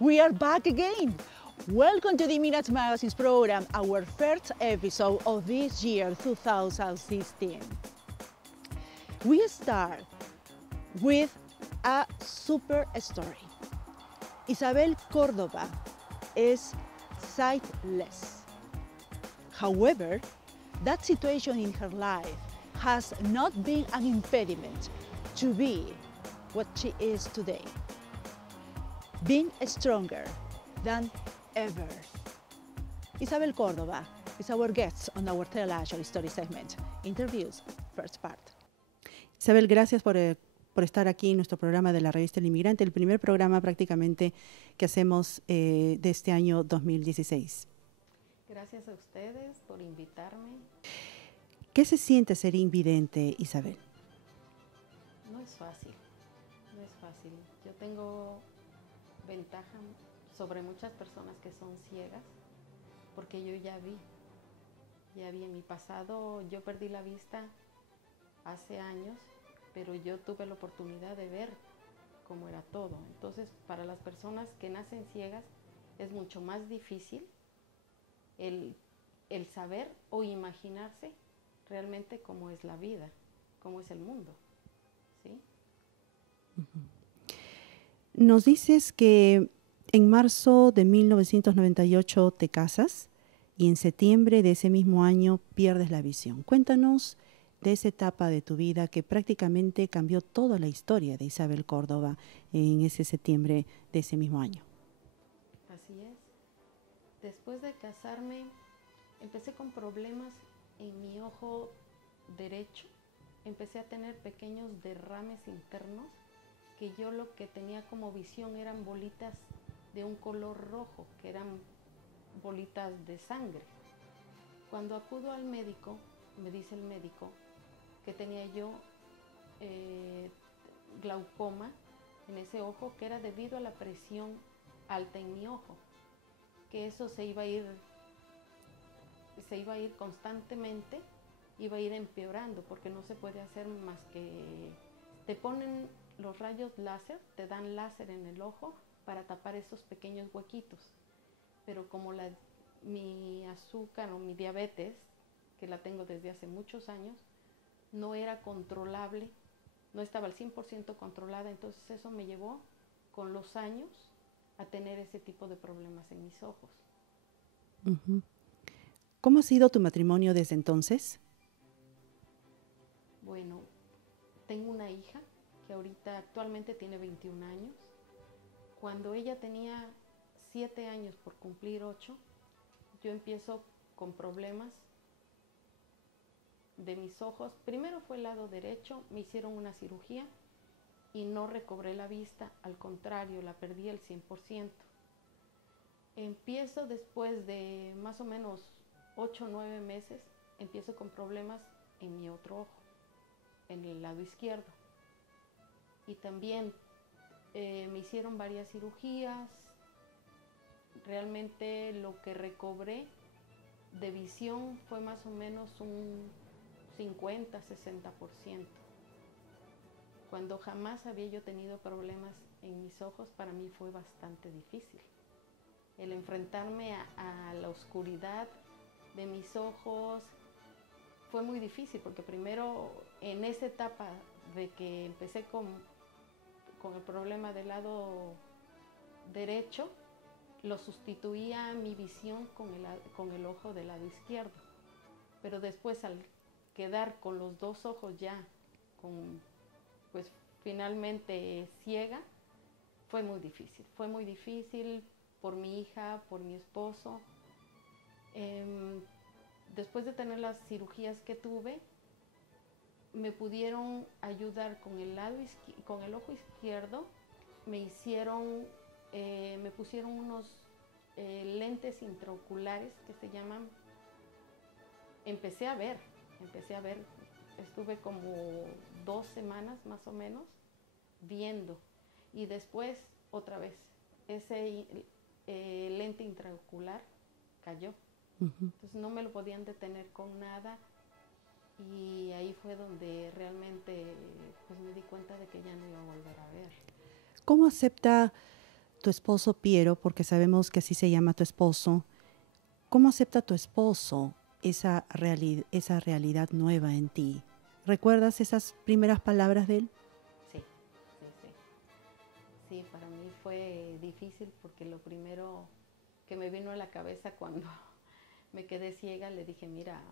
We are back again. Welcome to the Immigrants Magazine's program, our first episode of this year, 2016. We start with a super story. Isabel Cordova is sightless. However, that situation in her life has not been an impediment to be what she is today, being stronger than ever. Isabel Cordova is our guest on our Tell a Short Story segment. Interviews, first part. Isabel, gracias por estar aquí en nuestro programa de la revista Immigrants, el primer programa prácticamente que hacemos de este año 2016. Gracias a ustedes por invitarme. ¿Qué se siente ser invidente? No es fácil, no es fácil. Yo tengo ventaja sobre muchas personas que son ciegas, porque yo ya vi en mi pasado. Yo perdí la vista hace años, pero yo tuve la oportunidad de ver cómo era todo. Entonces, para las personas que nacen ciegas es mucho más difícil el saber o imaginarse realmente cómo es la vida, cómo es el mundo, ¿sí? Nos dices que en marzo de 1998 te casas y en septiembre de ese mismo año pierdes la visión. Cuéntanos de esa etapa de tu vida que prácticamente cambió toda la historia de Isabel Cordova en ese septiembre de ese mismo año. Así es. Después de casarme, empecé con problemas en mi ojo derecho. Empecé a tener pequeños derrames internos, que yo lo que tenía como visión eran bolitas de un color rojo, que eran bolitas de sangre. Cuando acudo al médico, me dice el médico que tenía yo glaucoma en ese ojo, que era debido a la presión alta en mi ojo, que eso se iba a ir constantemente, iba a ir empeorando, porque no se puede hacer más que te ponen los rayos láser, te dan láser en el ojo para tapar esos pequeños huequitos. Pero como mi azúcar o mi diabetes, que la tengo desde hace muchos años, no era controlable, no estaba al 100% controlada, entonces eso me llevó con los años a tener ese tipo de problemas en mis ojos. ¿Cómo ha sido tu matrimonio desde entonces? Bueno, tengo una hija que ahorita actualmente tiene 21 años. Cuando ella tenía 7 años por cumplir 8, yo empiezo con problemas de mis ojos. Primero fue el lado derecho, me hicieron una cirugía y no recobré la vista, al contrario, la perdí al 100%. Empiezo después de más o menos 8 o 9 meses, empiezo con problemas en mi otro ojo, en el lado izquierdo. Y también me hicieron varias cirugías. Realmente lo que recobré de visión fue más o menos un 50-60%. Cuando jamás había yo tenido problemas en mis ojos, para mí fue bastante difícil. El enfrentarme a la oscuridad de mis ojos fue muy difícil, porque primero en esa etapa de que empecé con el problema del lado derecho, lo sustituía mi visión con el ojo del lado izquierdo. Pero después, al quedar con los dos ojos ya, pues finalmente ciega, fue muy difícil. Fue muy difícil por mi hija, por mi esposo. Después de tener las cirugías que tuve, me pudieron ayudar con el ojo izquierdo. Me pusieron unos lentes intraoculares que se llaman. Empecé a ver, estuve como 2 semanas más o menos viendo, y después otra vez ese lente intraocular cayó. Entonces no me lo podían detener con nada, y ahí fue donde realmente pues me di cuenta de que ya no iba a volver a ver. ¿Cómo acepta tu esposo esposo Piero, porque sabemos que así se llama tu esposo, ¿cómo acepta tu esposo esa realidad nueva en ti? ¿Recuerdas esas primeras palabras? Sí, sí, sí. Sí, para mí fue difícil porque lo primero que me vino a la cabeza cuando me quedé ciega, le dije, mira,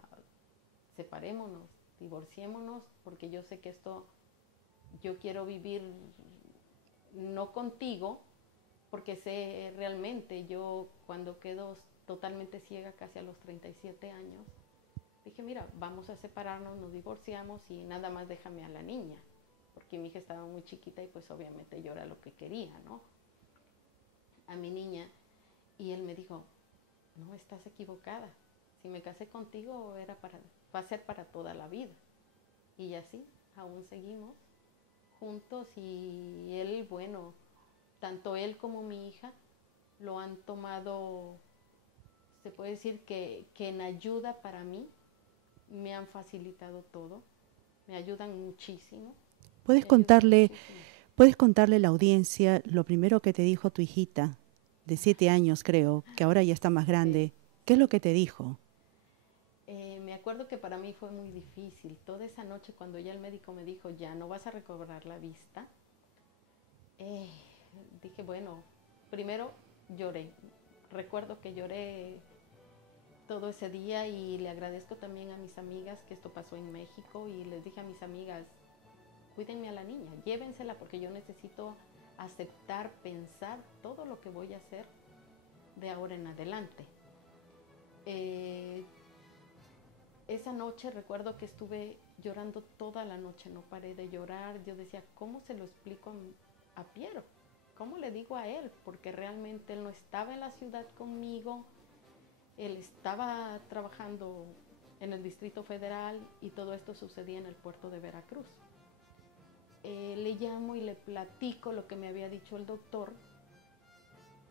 separémonos, divorciémonos, porque yo sé que esto, yo quiero vivir no contigo, porque sé realmente, yo cuando quedo totalmente ciega casi a los 37 años, dije, mira, vamos a separarnos, nos divorciamos y nada más déjame a la niña, porque mi hija estaba muy chiquita y pues obviamente yo era lo que quería, ¿no? A mi niña. Y él me dijo, no, estás equivocada. Si me casé contigo va a ser para toda la vida. Y así, aún seguimos juntos y él, bueno, tanto él como mi hija lo han tomado, se puede decir que en ayuda para mí, me han facilitado todo, me ayudan muchísimo, me ayudan muchísimo. ¿Puedes contarle a la audiencia lo primero que te dijo tu hijita, de 7 años creo, que ahora ya está más grande? Sí, ¿Qué sí. es lo que te dijo? Me acuerdo que para mí fue muy difícil. Toda esa noche cuando ya el médico me dijo, ya no vas a recobrar la vista, dije, bueno, primero lloré. Recuerdo que lloré todo ese día y le agradezco también a mis amigas que esto pasó en México y les dije a mis amigas, cuídenme a la niña, llévensela porque yo necesito aceptar, pensar todo lo que voy a hacer de ahora en adelante. Esa noche recuerdo que estuve llorando toda la noche, no paré de llorar. Yo decía, ¿cómo se lo explico a Piero? ¿Cómo le digo a él? Porque realmente él no estaba en la ciudad conmigo, él estaba trabajando en el Distrito Federal y todo esto sucedía en el puerto de Veracruz. Le llamo y le platico lo que me había dicho el doctor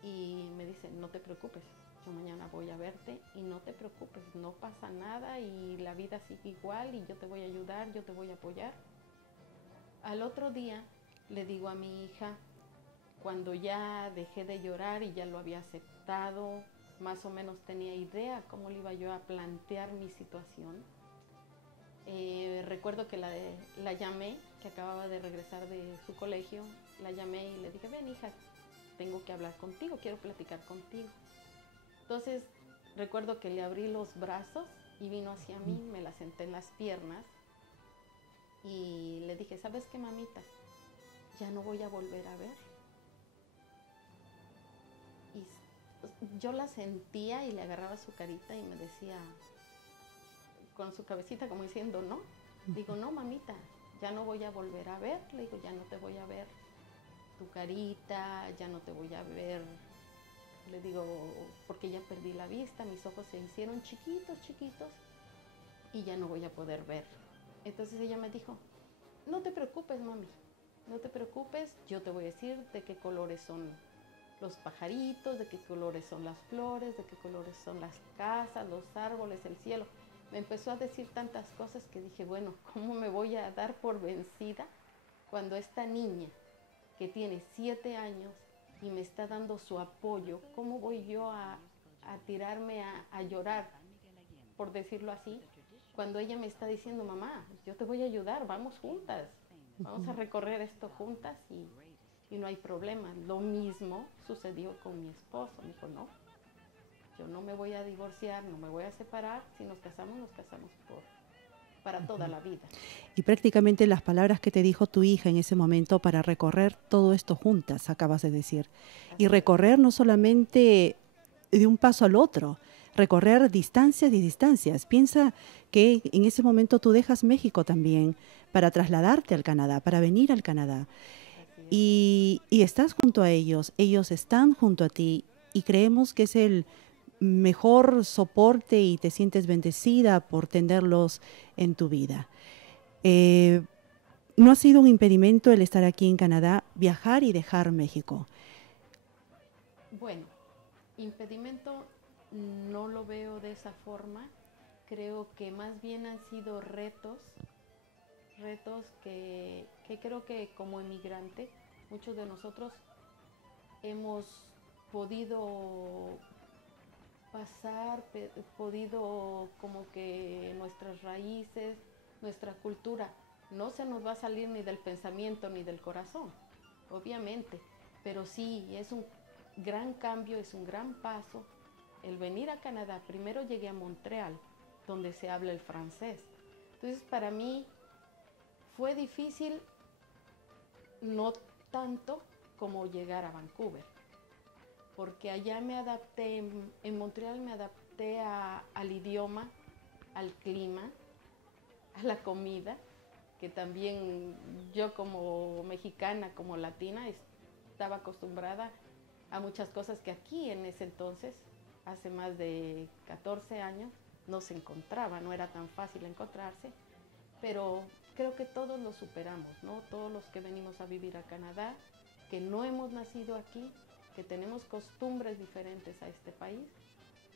y me dice, no te preocupes, yo mañana voy a verte y no te preocupes, no pasa nada y la vida sigue igual y yo te voy a ayudar, yo te voy a apoyar. Al otro día le digo a mi hija, cuando ya dejé de llorar y ya lo había aceptado, más o menos tenía idea cómo le iba yo a plantear mi situación. Recuerdo que la llamé, que acababa de regresar de su colegio, la llamé y le dije, ven hija, tengo que hablar contigo, quiero platicar contigo. Entonces recuerdo que le abrí los brazos y vino hacia mí, me la senté en las piernas y le dije, ¿sabes qué, mamita? Ya no voy a volver a ver. Y yo la sentía y le agarraba su carita y me decía, con su cabecita como diciendo, no. Le digo, no, mamita, ya no voy a volver a ver. Le digo, ya no te voy a ver tu carita, ya no te voy a ver. Le digo, porque ya perdí la vista, mis ojos se hicieron chiquitos, chiquitos y ya no voy a poder ver. Entonces ella me dijo, no te preocupes, mami, no te preocupes, yo te voy a decir de qué colores son los pajaritos, de qué colores son las flores, de qué colores son las casas, los árboles, el cielo. Me empezó a decir tantas cosas que dije, bueno, ¿cómo me voy a dar por vencida cuando esta niña que tiene 7 años y me está dando su apoyo, cómo voy yo a tirarme a llorar, por decirlo así, cuando ella me está diciendo, mamá, yo te voy a ayudar, vamos juntas, vamos a recorrer esto juntas y no hay problema. Lo mismo sucedió con mi esposo. Me dijo, no, yo no me voy a divorciar, no me voy a separar. Si nos casamos para toda la vida. Y prácticamente las palabras que te dijo tu hija en ese momento para recorrer todo esto juntas, acabas de decir. Así y es. recorrer no solamente de un paso al otro, recorrer distancias y distancias. Piensa que en ese momento tú dejas México también para trasladarte al Canadá, para venir al Canadá. Así es. Y estás junto a ellos están junto a ti y creemos que es el mejor soporte y te sientes bendecida por tenerlos en tu vida. ¿No ha sido un impedimento el estar aquí en Canadá, viajar y dejar México? Bueno, impedimento no lo veo de esa forma. Creo que más bien han sido retos que creo que como emigrante muchos de nosotros hemos podido pasar, podido como que nuestras raíces, nuestra cultura, no se nos va a salir ni del pensamiento ni del corazón, obviamente, pero sí, es un gran cambio, es un gran paso. El venir a Canadá, primero llegué a Montreal, donde se habla el francés. Entonces, para mí fue difícil, no tanto como llegar a Vancouver, porque allá me adapté, en Montreal me adapté al idioma, al clima, a la comida, que también yo como mexicana, como latina, estaba acostumbrada a muchas cosas que aquí en ese entonces, hace más de 14 años, no se encontraba, no era tan fácil encontrarse, pero creo que todos lo superamos, ¿no? Todos los que venimos a vivir a Canadá, que no hemos nacido aquí, que tenemos costumbres diferentes a este país,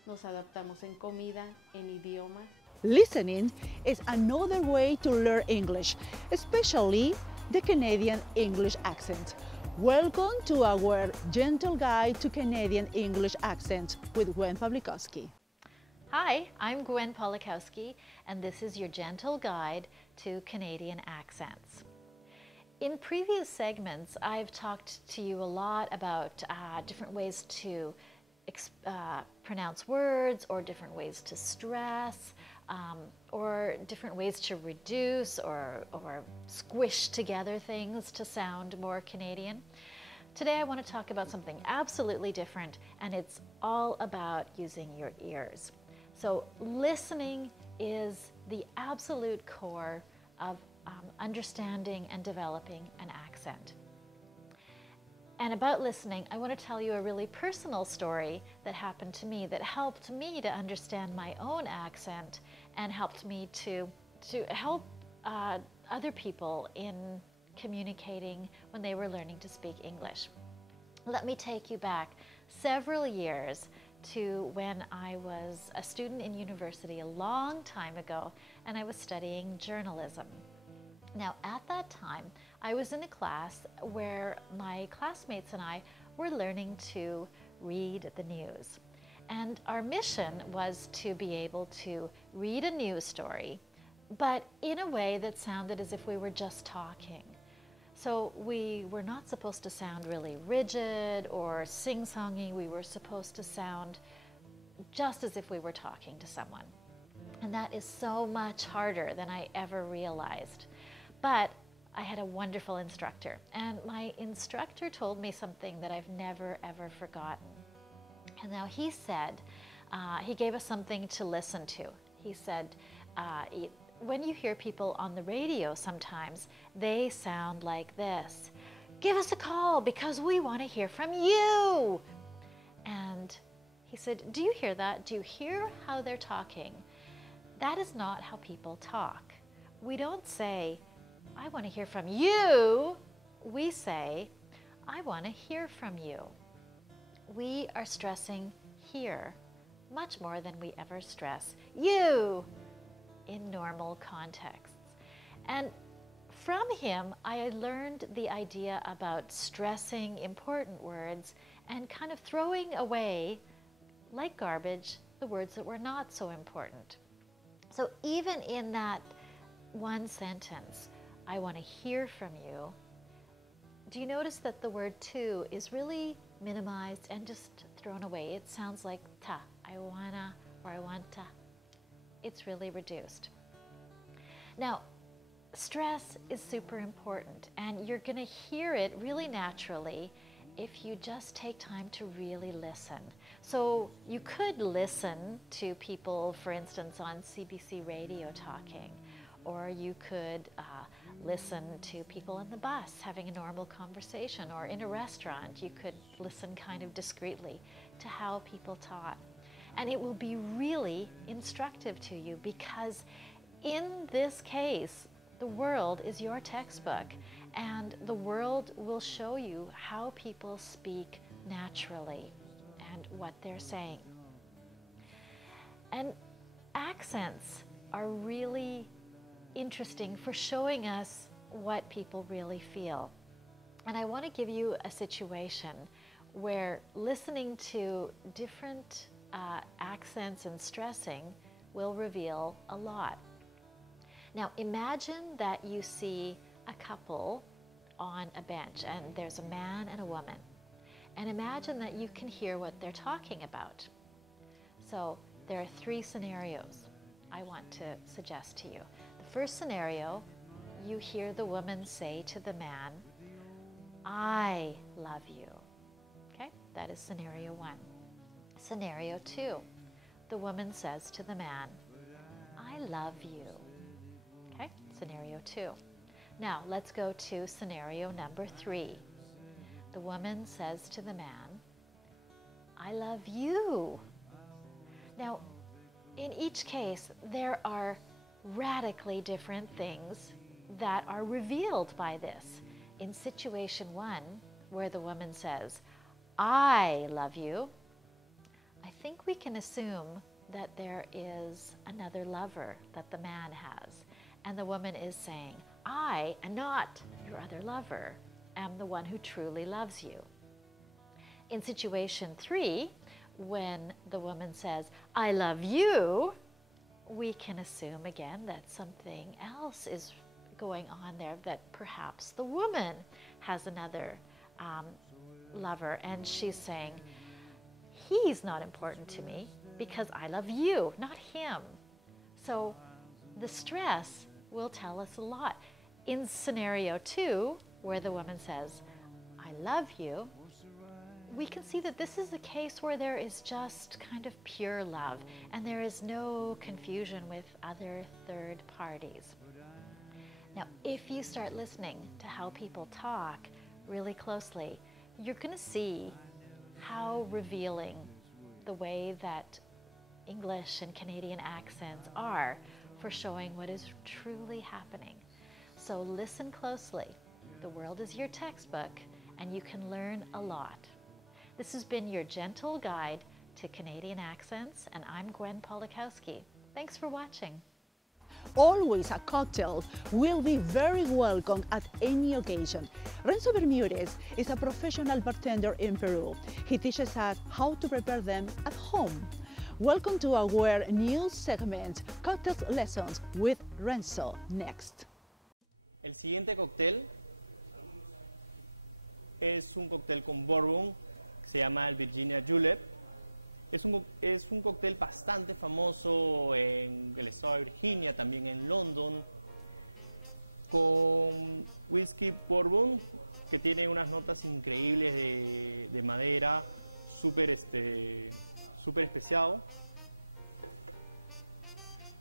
nos adaptamos en comida, en idiomas. Listening is another way to learn English, especially the Canadian English accent. Welcome to our gentle guide to Canadian English accent with Gwen Pawlikowski. Hi, I'm Gwen Pawlikowski, and this is your gentle guide to Canadian accents. In previous segments, I've talked to you a lot about different ways to pronounce words, or different ways to stress, or different ways to reduce or squish together things to sound more Canadian. Today I want to talk about something absolutely different, and it's all about using your ears. So listening is the absolute core of understanding and developing an accent. And about listening, I want to tell you a really personal story that happened to me that helped me to understand my own accent and helped me to help other people in communicating when they were learning to speak English. Let me take you back several years to when I was a student in university a long time ago, and I was studying journalism. Now, at that time, I was in a class where my classmates and I were learning to read the news. And our mission was to be able to read a news story, but in a way that sounded as if we were just talking. So we were not supposed to sound really rigid or sing-songy. We were supposed to sound just as if we were talking to someone. And that is so much harder than I ever realized. But I had a wonderful instructor, and my instructor told me something that I've never ever forgotten. And now he said, he gave us something to listen to. He said, when you hear people on the radio sometimes, they sound like this. Give us a call because we want to hear from you. And he said, do you hear that? Do you hear how they're talking? That is not how people talk. We don't say, I want to hear from you. We say, I want to hear from you. We are stressing here much more than we ever stress you in normal contexts. And from him, I learned the idea about stressing important words and kind of throwing away, like garbage, the words that were not so important. So even in that one sentence, I want to hear from you, do you notice that the word to is really minimized and just thrown away? It sounds like ta, I wanna, or I want to. It's really reduced. Now, stress is super important, and you're going to hear it really naturally if you just take time to really listen. So you could listen to people, for instance, on CBC radio talking, or you could listen to people on the bus having a normal conversation, or in a restaurant you could listen kind of discreetly to how people talk. And it will be really instructive to you, because in this case, the world is your textbook, and the world will show you how people speak naturally and what they're saying. And accents are really interesting for showing us what people really feel. And I want to give you a situation where listening to different accents and stressing will reveal a lot. Now imagine that you see a couple on a bench and there's a man and a woman. And imagine that you can hear what they're talking about. So there are three scenarios I want to suggest to you. The first scenario, you hear the woman say to the man, "I love you." Okay, that is scenario one. Scenario two, the woman says to the man, "I love you." Okay, scenario two. Now let's go to scenario number three. The woman says to the man, "I love you." Now, in each case, there are radically different things that are revealed by this. In situation one, where the woman says, "I love you," I think we can assume that there is another lover that the man has. And the woman is saying, "I, and not your other lover, am the one who truly loves you." In situation three, when the woman says, "I love you," we can assume again that something else is going on there, that perhaps the woman has another lover, and she's saying, "He's not important to me because I love you, not him." So the stress will tell us a lot. In scenario two, where the woman says, "I love you," we can see that this is a case where there is just kind of pure love and there is no confusion with other third parties. Now, if you start listening to how people talk really closely, you're going to see how revealing the way that English and Canadian accents are for showing what is truly happening. So listen closely. The world is your textbook, and you can learn a lot. This has been your gentle guide to Canadian accents, and I'm Gwen Pawlikowski. Thanks for watching. Always a cocktail will be very welcome at any occasion. Renzo Bermudez is a professional bartender in Peru. He teaches us how to prepare them at home. Welcome to our new segment, Cocktails Lessons with Renzo. Next. El siguiente cóctel es un cóctel con bourbon que se llama el Virginia Julep. Es un cóctel bastante famoso en el estado de Virginia, también en London, con whisky bourbon que tiene unas notas increíbles de madera, súper especiado,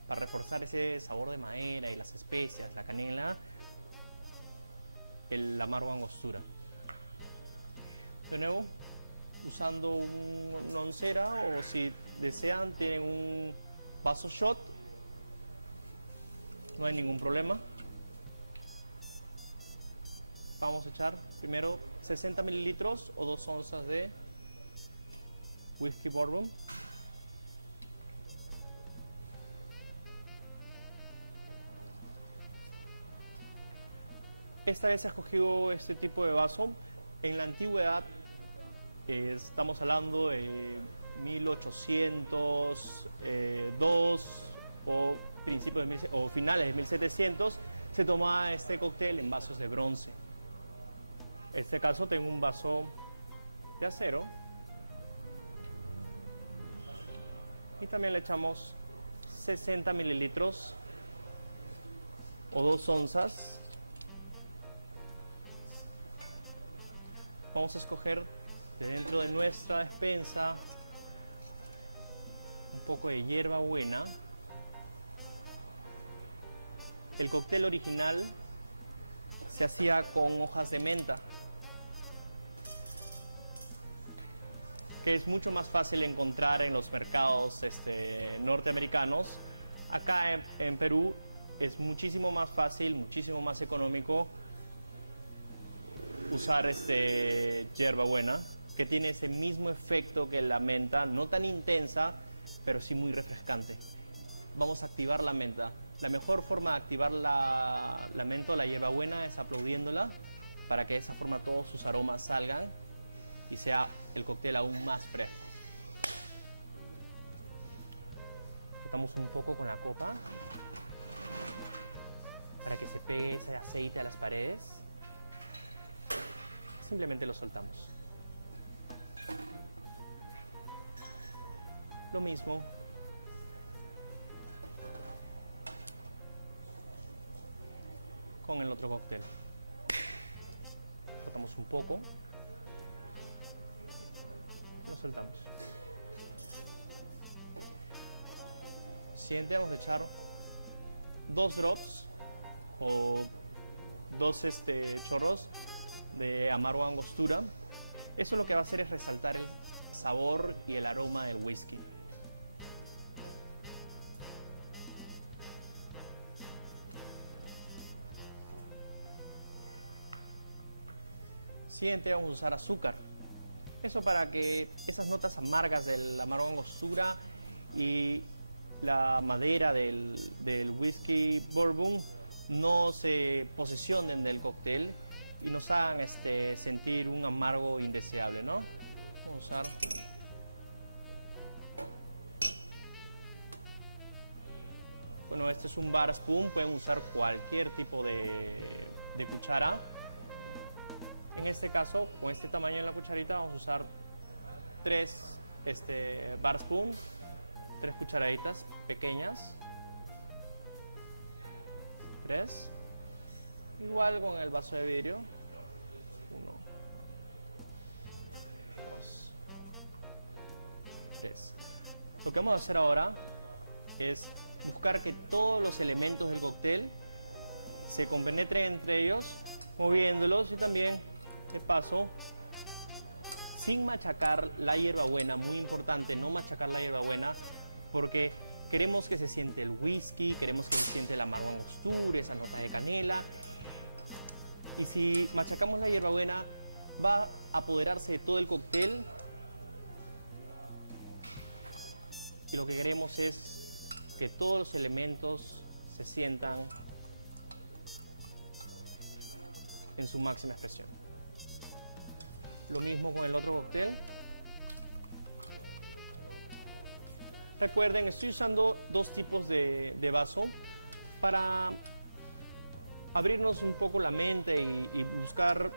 para reforzar ese sabor de madera y las especias, la canela, el amargo angostura. De nuevo, usando una oncera, o si desean tienen un vaso shot, no hay ningún problema. Vamos a echar primero 60 mililitros o 2 onzas de whisky bourbon. Esta vez he escogido este tipo de vaso. En la antigüedad, estamos hablando de 1802 o finales de 1700, se tomaba este cóctel en vasos de bronce. En este caso tengo un vaso de acero y también le echamos 60 mililitros o 2 onzas. Vamos a escoger de dentro de nuestra despensa un poco de hierbabuena. El cóctel original se hacía con hojas de menta, que es mucho más fácil encontrar en los mercados norteamericanos. Acá en Perú es muchísimo más fácil, muchísimo más económico usar hierbabuena, que tiene ese mismo efecto que la menta, no tan intensa, pero sí muy refrescante. Vamos a activar la menta. La mejor forma de activar la menta o la hierbabuena es aplaudiéndola, para que de esa forma todos sus aromas salgan. y sea el cóctel aún más fresco. Frotamos un poco con la copa para que se pegue ese aceite a las paredes. Simplemente lo soltamos. Lo mismo con el otro cóctel. Frotamos un poco, lo soltamos. Siguiente vamos a echar 2 drops o 2 chorros de amargo angostura. Eso lo que va a hacer es resaltar el sabor y el aroma del whisky. Siguiente vamos a usar azúcar. Eso para que esas notas amargas del amargo angostura y la madera del whisky bourbon no se posesionen del cóctel y nos hagan sentir un amargo indeseable, ¿no? Vamos a usar bueno, este es un bar spoon, pueden usar cualquier tipo de cuchara. En este caso, con este tamaño en la cucharita, vamos a usar 3 bar spoon, 3 cucharaditas pequeñas. 3. Igual con el vaso de vidrio. 1, 2, 3. Lo que vamos a hacer ahora es buscar que todos los elementos del cóctel se compenetren entre ellos, moviéndolos y también, de paso, sin machacar la hierbabuena. Muy importante no machacar la hierbabuena porque queremos que se siente el whisky, queremos que se siente el amargo angostura, esas notas de canela. Y si machacamos la hierbabuena, va a apoderarse de todo el cóctel. Y lo que queremos es que todos los elementos se sientan en su máxima expresión. Lo mismo con el otro cóctel. Recuerden, estoy usando 2 tipos de vaso para abrirnos un poco la mente y buscar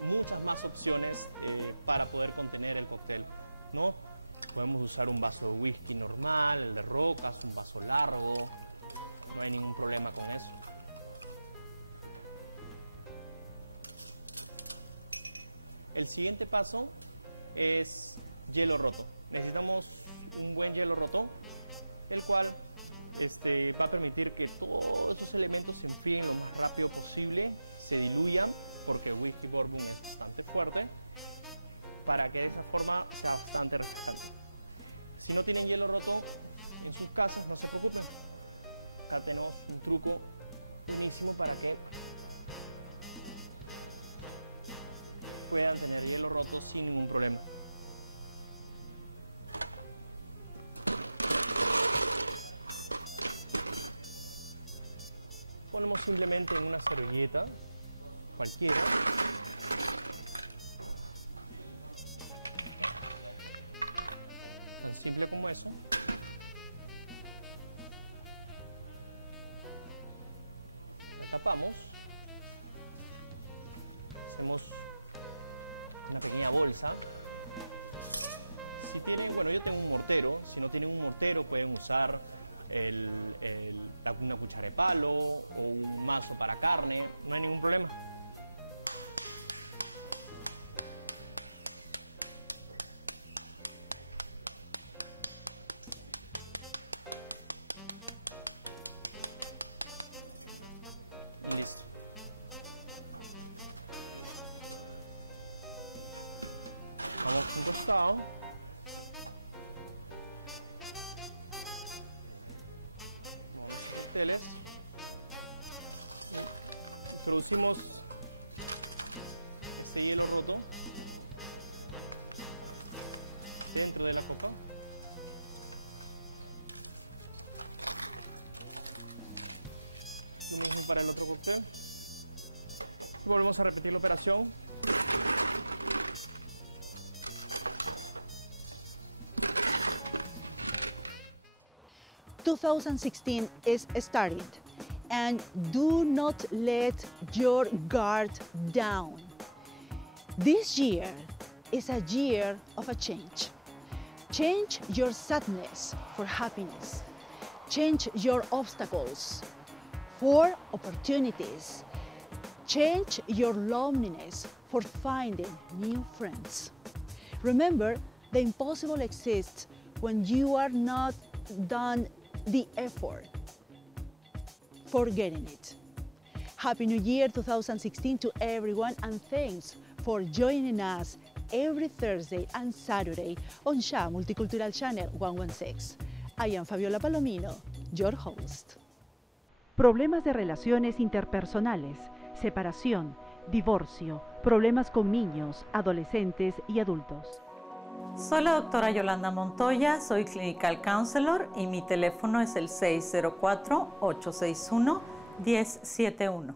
muchas más opciones para poder contener el cóctel, ¿no? Podemos usar un vaso de whisky normal, el de rocas, un vaso largo, no hay ningún problema con eso. El siguiente paso es hielo roto. Necesitamos un buen hielo roto, el cual va a permitir que todos esos elementos se enfríen lo más rápido posible, se diluyan, porque el whisky bourbon es bastante fuerte, para que de esa forma sea bastante refrescante. Si no tienen hielo roto en sus casas, no se preocupen. Acá tenemos un truco buenísimo para que puedan tener hielo roto sin ningún problema. Ponemos simplemente en una servilleta cualquiera. Tan simple como eso. La tapamos. Hacemos una pequeña bolsa. Si tienen, bueno, yo tengo un mortero. Si no tienen un mortero, pueden usar una cuchara de palo o un mazo para carne. No hay ningún problema. Listo. Vamos a un costado. Vamos a los cócteles. Introducimos este hielo roto dentro de la copa. Lo mismo para el otro cóctel. Y volvemos a repetir la operación. 2016 is starting, and do not let your guard down. This year is a year of a change. Change your sadness for happiness. Change your obstacles for opportunities. Change your loneliness for finding new friends. Remember, the impossible exists when you are not done the effort for getting it. Happy New Year 2016 to everyone, and thanks for joining us every Thursday and Saturday on SHA Multicultural Channel 116. I am Fabiola Palomino, your host. Problemas de relaciones interpersonales, separación, divorcio, problemas con niños, adolescentes y adultos. Soy la doctora Yolanda Montoya, soy Clinical Counselor y mi teléfono es el 604-861-1071.